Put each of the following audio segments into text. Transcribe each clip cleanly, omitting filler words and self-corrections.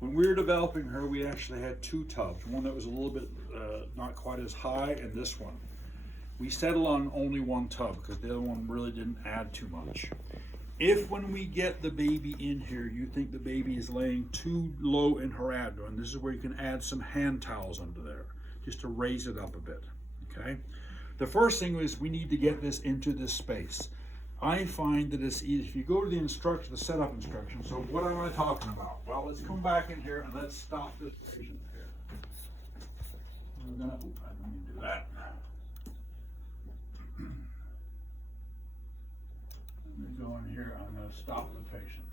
When we were developing her, we actually had two tubs, one that was a little bit not quite as high, and this one. We settled on only one tub because the other one really didn't add too much. If when we get the baby in here, you think the baby is laying too low in her abdomen, this is where you can add some hand towels under there, just to raise it up a bit, okay? The first thing is we need to get this into this space. I find that it's easy, if you go to the instruction, the setup instruction, so what am I talking about? Well, let's come back in here and let's stop this patient here. We're gonna, I don't need to do that. Let me go in here, I'm going to stop the patient.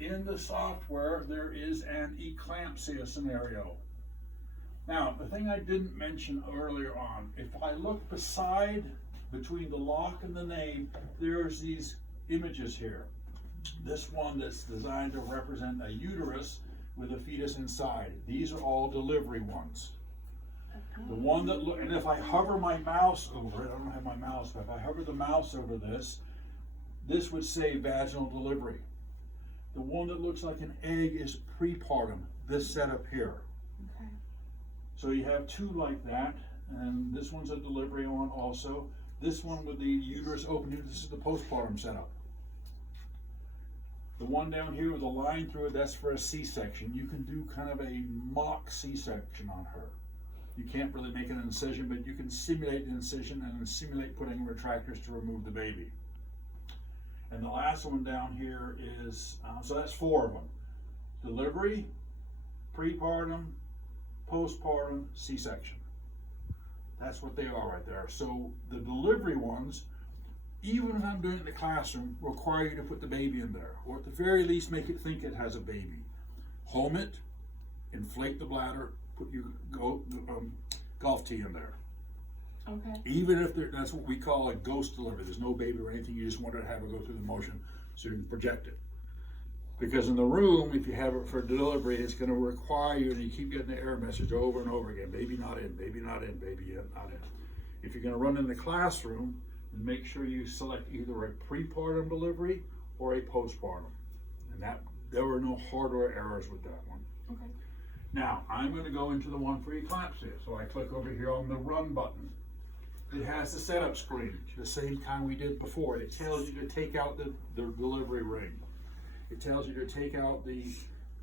In the software, there is an eclampsia scenario. Now, the thing I didn't mention earlier on, if I look between the lock and the name, there's these images here. This one that's designed to represent a uterus with a fetus inside. These are all delivery ones. The one that look, and if I hover my mouse over it, I don't have my mouse, but if I hover the mouse over this, this would say vaginal delivery. The one that looks like an egg is prepartum, this setup here. Okay. So you have two like that, and this one's a delivery one also. This one with the uterus open, this is the postpartum setup. The one down here with a line through it, that's for a C-section. You can do kind of a mock C-section on her. You can't really make an incision, but you can simulate an incision and then simulate putting retractors to remove the baby. And the last one down here is, so that's four of them. Delivery, prepartum, postpartum, C-section. That's what they are right there. So the delivery ones, even if I'm doing it in the classroom, require you to put the baby in there, or at the very least make it think it has a baby. Home it, inflate the bladder, put your golf tee in there. Okay. Even if that's what we call a ghost delivery. There's no baby or anything. You just want to have it go through the motion so you can project it. Because in the room, if you have it for delivery, it's going to require you, and you keep getting the error message over and over again. Baby not in, baby not in, baby not in. If you're going to run in the classroom, then make sure you select either a prepartum delivery or a postpartum. And that there were no hardware errors with that one. Okay. Now, I'm going to go into the one for eclampsia. So I click over here on the run button. It has the setup screen, the same kind we did before. It tells you to take out the delivery ring. It tells you to take out the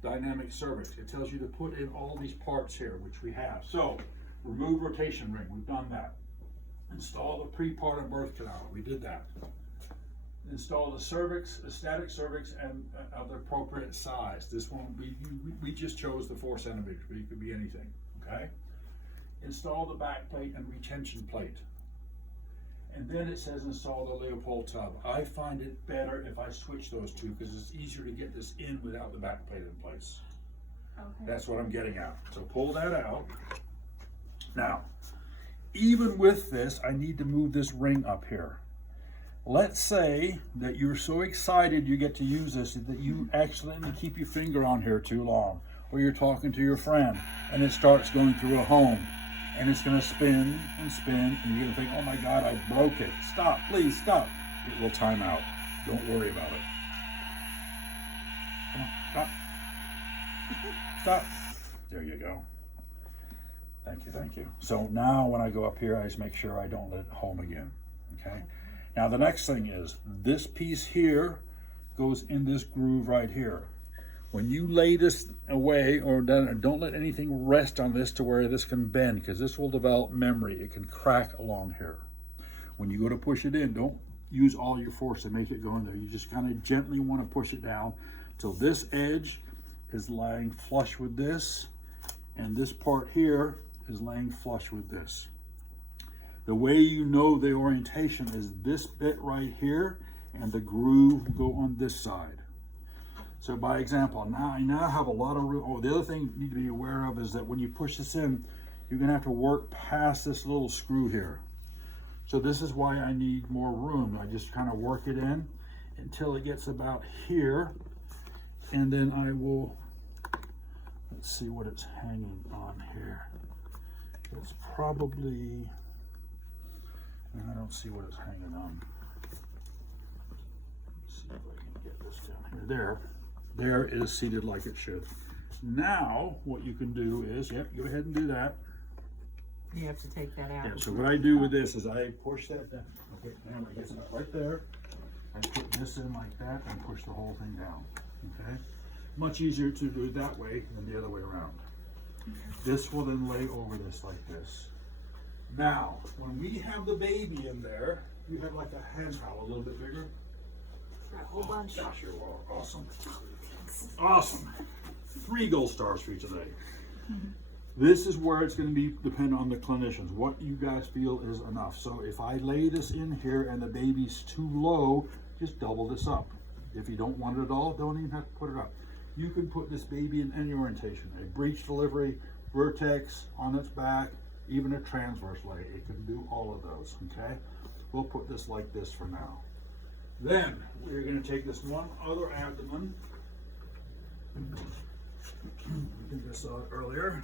dynamic cervix. It tells you to put in all these parts here, which we have. So, remove rotation ring, we've done that. Install the prepartum birth canal, we did that. Install the cervix, the static cervix, and of the appropriate size. This one, we just chose the 4 centimeters, but it could be anything, okay? Install the back plate and retention plate. And then it says install the Leopold tub. I find it better if I switch those two because it's easier to get this in without the back plate in place. Okay. That's what I'm getting at. So pull that out. Now, even with this, I need to move this ring up here. Let's say that you're so excited you get to use this that you accidentally keep your finger on here too long, or you're talking to your friend and it starts going through a home. And it's going to spin and spin, and you're going to think, oh my God, I broke it. Stop, please stop. It will time out. Don't worry about it. Come on, stop. Stop. There you go. Thank you, thank you. So now when I go up here, I just make sure I don't let it home again, okay? Now the next thing is, this piece here goes in this groove right here. When you lay this away, or don't let anything rest on this to where this can bend, because this will develop memory. It can crack along here. When you go to push it in, don't use all your force to make it go in there. You just kind of gently want to push it down till this edge is lying flush with this, and this part here is laying flush with this. The way you know the orientation is this bit right here, and the groove will go on this side. So by example, I now have a lot of room. Oh, the other thing you need to be aware of is that when you push this in, you're gonna have to work past this little screw here. So this is why I need more room. I just kind of work it in until it gets about here. And then I will, let's see what it's hanging on here. It's probably, I don't see what it's hanging on. Let's see if I can get this down here. There it is seated like it should. Now, what you can do is, yep, go ahead and do that. You have to take that out. Yeah, so what I do with this is I push that down. Okay, camera gets it right there. I put this in like that and push the whole thing down. Okay? Much easier to do it that way than the other way around. This will then lay over this like this. Now, when we have the baby in there, you have like a hand towel a little bit bigger. A whole bunch. Gosh, you're awesome. Awesome. 3 gold stars for you today. This is where it's going to be dependent on the clinicians. What you guys feel is enough. So if I lay this in here and the baby's too low, just double this up. If you don't want it at all, don't even have to put it up. You can put this baby in any orientation. A breech delivery, vertex, on its back, even a transverse lay. It can do all of those, okay? We'll put this like this for now. Then we're going to take this one other abdomen. I think I saw it earlier.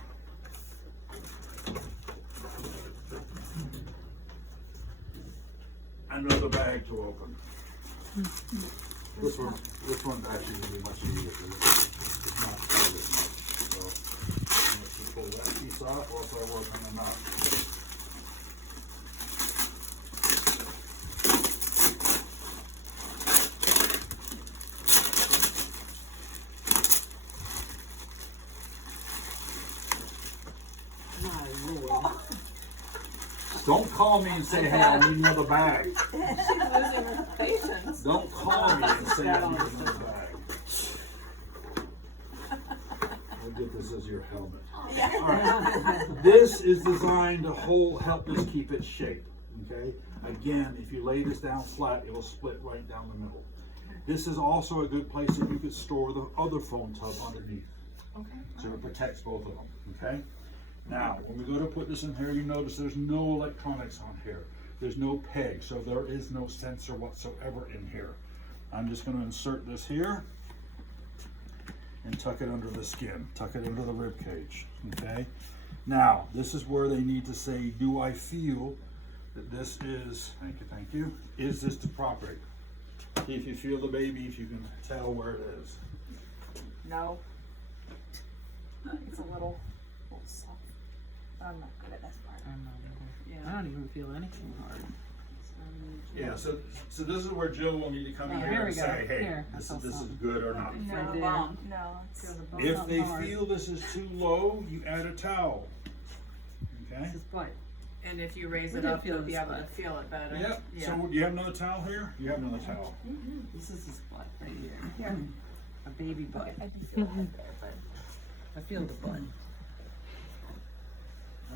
Another bag to open. This one's actually going to be much easier because it's not quite as much. So let's just pull that piece off whilst I work on the knot. Don't call me and say, hey, I need another bag. She's losing her patience. Don't call me and say I need another bag. We'll get this as your helmet. All right. This is designed to help this keep its shape. Okay. Again, if you lay this down flat, it will split right down the middle. This is also a good place that you could store the other foam tub underneath. Okay. So it protects both of them. Okay. Now, when we go to put this in here, you notice there's no electronics on here. There's no peg, so there is no sensor whatsoever in here. I'm just going to insert this here and tuck it under the skin, tuck it into the rib cage, okay? Now, this is where they need to say, do I feel that this is, thank you, is this the property? See if you feel the baby, if you can tell where it is. No. It's a little soft. I'm not good at this part. I'm not either. Yeah. I don't even feel anything hard. Yeah, so this is where Jill will need to come in Oh, here here and we go. say, hey, Here, I this saw is something. good or not. No, Right there. bump. No. It's, If they hard. feel this is too low, you add a towel. Okay? This is what? and if you raise We it did up, feel you'll be this able to spot. feel it better. Yep. Yeah. So do you have another towel here? You have another towel. This is the spot right here. Here. A baby butt. I do feel it right there, but I feel the butt.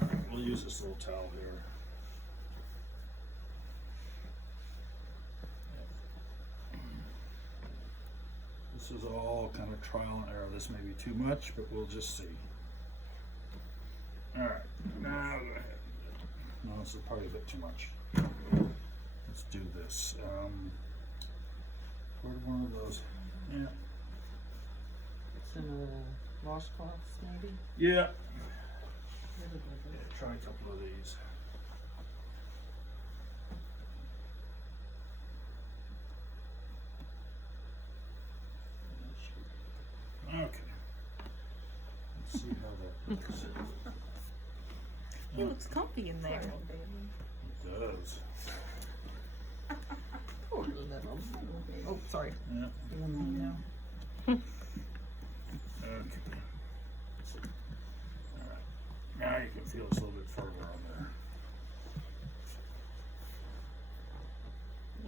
All right, we'll use this little towel here. This is all kind of trial and error. This may be too much, but we'll just see. All right, now go ahead. No, this is probably a bit too much. Let's do this. Where'd one of those? Yeah. Some of the washcloths, maybe? Yeah. Try a couple of these. Okay. Let's see how that looks. he looks comfy in there. It does. Poor little. Oh, sorry. Yeah. No. Okay. All right. Now you can feel it's a little bit further on there.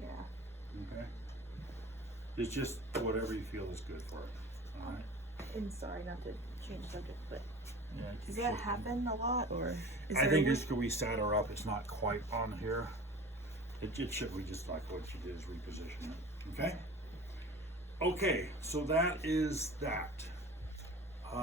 Yeah. Okay. It's just whatever you feel is good for it. All right. And sorry not to change the subject, but Yeah. does that happen a lot, or is I there think a just because we sat her up, it's not quite on here. It should, we just like what you did is reposition it. Okay? Okay, so that is that.